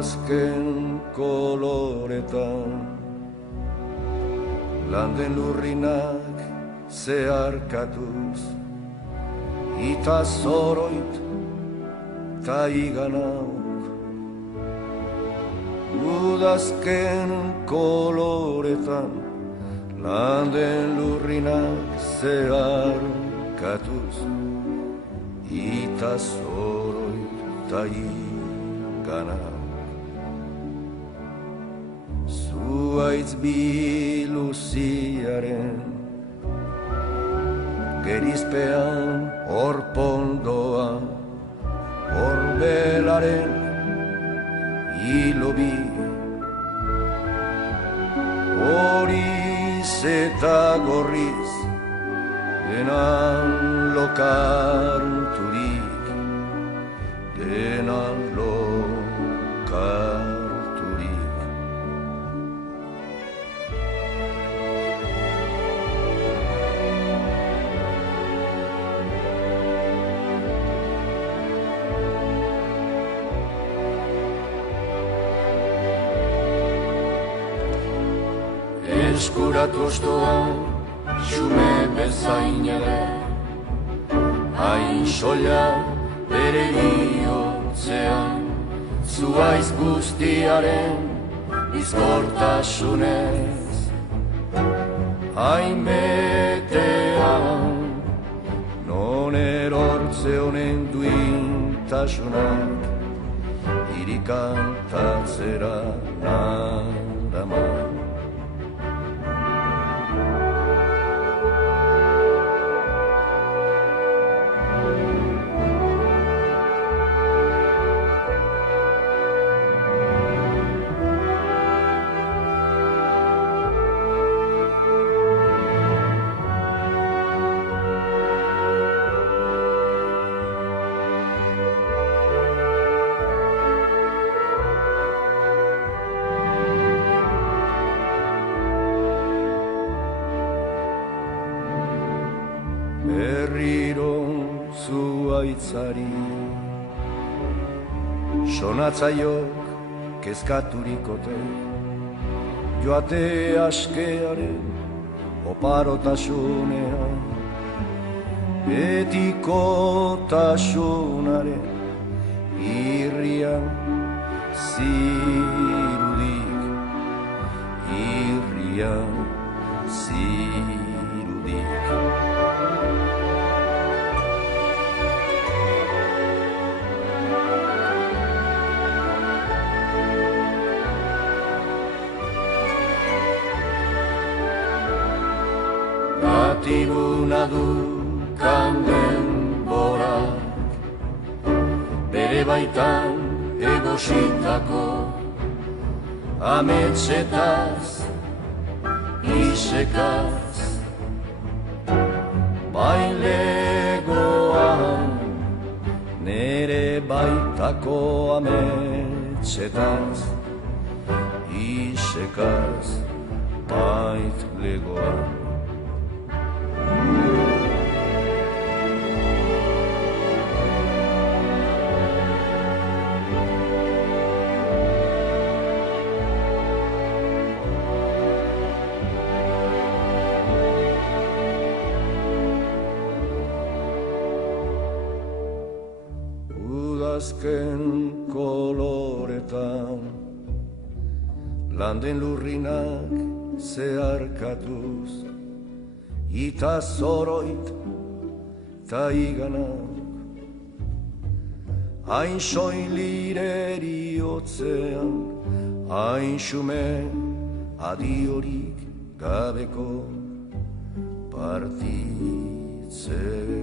Udazken koloretan landen lurrinak zeharkatuz ita zoroit ta iganauk. Udazken koloretan landen lurrinak zeharkatuz ita zoroit ta iganauk. Zuaitz biluziaren gerizpean orpondoa orbelaren hilobi horiz eta gorriz denan lokarturik denan lokarturik. Eskuratu ostoan, xume bezain ere, hain soila bere bihotzean, zuaiz guztiaren bizkortasunez. Hain betean, non erortze honen duintasunak, irikantatzera nadaman. Berriro zuaitzari sonatzaiok kezkaturikote joate askearen oparotasunean betikotasunaren irrian zirudik irrian zirudik. Gatibuna du kanden borak bere baitan egositako ametsetaz isekaz bailegoan nere baitako ametsetaz isekaz baitlegoan. Udazken koloretan landen lurrinak zeharkatuz ita zoroit ta iganak hain soilireri otzean hain xume adiorik gabeko partitzen.